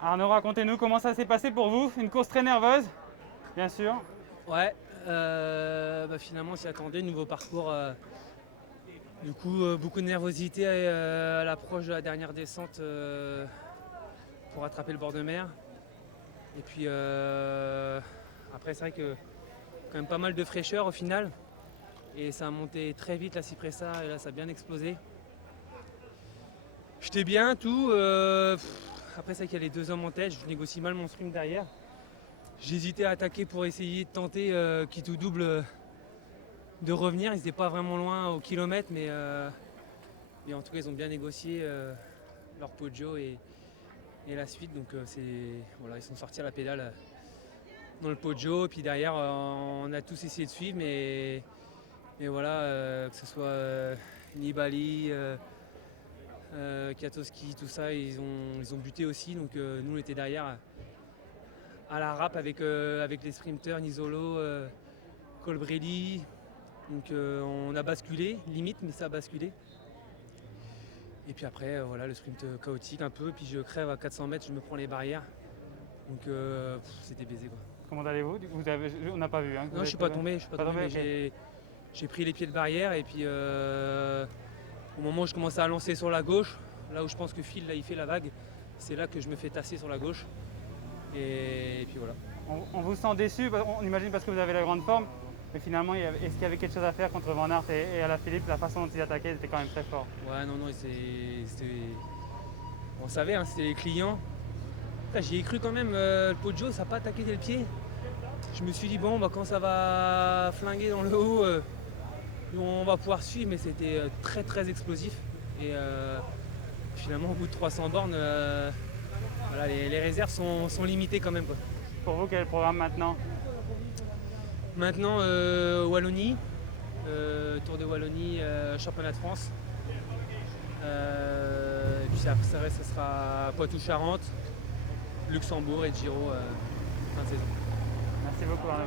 Arnaud, racontez-nous comment ça s'est passé pour vous. Une course très nerveuse, bien sûr. Ouais, finalement on s'y attendait, nouveau parcours. Beaucoup de nervosité à l'approche de la dernière descente pour attraper le bord de mer. Et puis après c'est vrai que quand même pas mal de fraîcheur au final. Et ça a monté très vite la Cipressa et là ça a bien explosé. J'étais bien tout. Après c'est vrai qu'il y a les deux hommes en tête, je négocie mal mon sprint derrière. J'hésitais à attaquer pour essayer de tenter quitte ou double de revenir. Ils n'étaient pas vraiment loin au kilomètre, mais en tout cas ils ont bien négocié leur podio et la suite. Donc voilà, ils sont sortis à la pédale dans le podio. Et puis derrière on a tous essayé de suivre, mais voilà, que ce soit Nibali, Kiatowski, tout ça, ils ont buté aussi. Donc nous on était derrière à la râpe avec les sprinters Nisolo, Colbrelli. Donc on a basculé, limite, mais ça a basculé. Et puis après, voilà, le sprint chaotique un peu, puis je crève à 400 mètres, je me prends les barrières. Donc c'était baisé quoi. Comment allez-vous? On n'a pas vu. Hein, Non, je suis pas tombé, mais ok. j'ai pris les pieds de barrière et puis au moment où je commençais à lancer sur la gauche, là où je pense que Phil là, il fait la vague, c'est là que je me fais tasser sur la gauche. Et puis voilà. On vous sent déçu, on imagine parce que vous avez la grande forme, mais finalement, est-ce qu'il y avait quelque chose à faire contre Van Aert et Alaphilippe? La façon dont ils attaquaient était quand même très fort. Ouais, non, on savait, hein, c'était les clients. J'y ai cru quand même, le Poggio, ça n'a pas attaqué dès le pied. Je me suis dit, bon, quand ça va flinguer dans le haut, on va pouvoir suivre, mais c'était très très explosif. Et finalement, au bout de 300 bornes, voilà, les réserves sont limitées quand même, quoi. Pour vous, quel est le programme maintenant? Maintenant, Wallonie, Tour de Wallonie, championnat de France. Et puis après, ça sera Poitou-Charentes, Luxembourg et Giro fin de saison. Merci beaucoup, Arnaud.